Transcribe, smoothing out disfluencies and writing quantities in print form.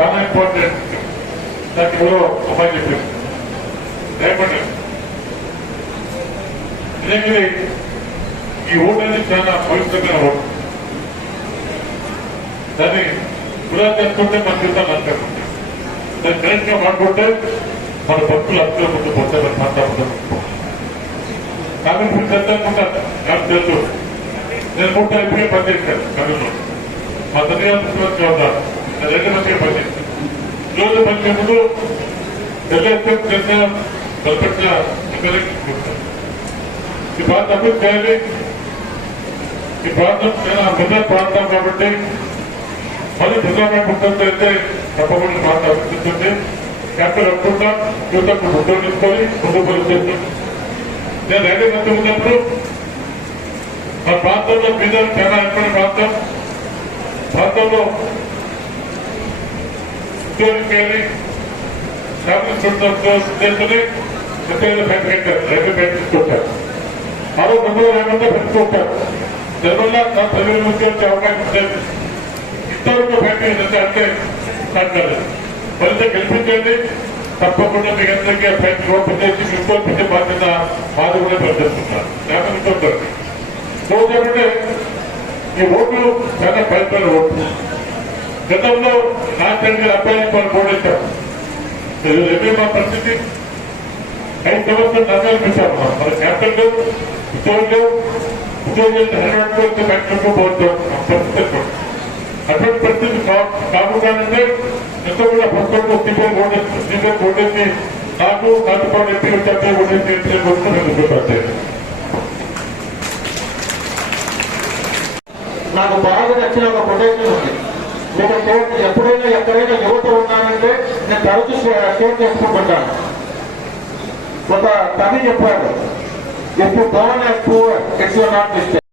చాలా ఇంపార్టెంట్. దానికి ఎవరో అమ్మాయి చెప్పింది రేపటి నిజంగా ఈ ఓటు అనేది చాలా పవిత్రమైన ఓటు. దాన్ని వృధా చేసుకుంటే మన జీవితాలు అంటారు. దాన్ని కరెక్ట్ గా మాట్లాడుకుంటే మన భక్తులు అందులో ముందు పోతారు. మాట్లాడుతారు కాంగ్రెస్ చేస్తానుకుంటారు. నాకు తెలుసు, నేను 3 పనిచేశాను కర్నూలులో. మా తండ్రి ముఖ్యమంత్రి ఉన్నారు, నేను 2 మందిగా పనిచేశాను. ఈరోజు పనిచే ముందు తెలుగుదేశం జనసేన బలపెట్టిన ఎమ్మెల్యే ఈ ప్రాంతం అభివృద్ధి చేయాలి. ఈ ప్రాంతం చాలా అభివృద్ధి ప్రాంతం కాబట్టి మళ్ళీ ప్రజాప్రభుత్వంతో అయితే తప్పకుండా ప్రాంతం అభివృద్ధి క్యాపిటల్ అనుకుంటా యువతకు ఉద్యోగం తీసుకొని ముందుకు పోతుంది. నేను 2 మంది ఉన్నప్పుడు మా ప్రాంతంలో బీదలు చాలా ఎక్కువ ప్రాంతంలో ఉద్యోగం చేయాలి. చేసుకుని ఫ్యాక్టరీ రైతు పెంచుకుంటారు. మరో 2 లేకుండా పెంచుకుంటారు. దానివల్ల నా ప్రజల నుంచి వచ్చే అవకాశం లేదు. ఇంతవరకు ఫ్యాక్టరీ అంటే కట్టలేదు. ఫలితం గెలిపించండి. తప్పకుండా మీ అందరికీ ఫ్యాక్టరీ ఓపెన్ చేసి ఇంకోల్పించే బాధ్యత మాది కూడా పనిచేస్తున్నారు. జ్ఞాపకంతో చూడండి, ఈ ఓట్లు చాలా పవిత్రమైన ఓట్లు. గతంలో నా తండ్రి అబ్బాయి వాళ్ళు ఓడించారు. ఏమే మా పరిస్థితి 5 సంవత్సరాలు నగరాలు పెట్టాము. మన క్యాపిటల్ ఉద్యోగులు హైదరాబాద్ ఫ్యాక్టరీలో పోతాం పరిస్థితి. అటువంటి పరిస్థితి కాకుండానే ఎంతో కూడా పుస్తకంలో స్టీఫెన్ ఓటేసి నాకు నాటుకోండి ఎత్తి వచ్చే ఓటేసి నాకు బాగా నచ్చిన ఒక కొటేషన్ ఉంది. నేను ఎప్పుడైనా ఎక్కడైనా యువత ఉన్నానంటే నేను తరచు షేర్ చేసుకుంటాను. ఒక కవి చెప్పాడు, ఎప్పుడు govern poor it's not mistake.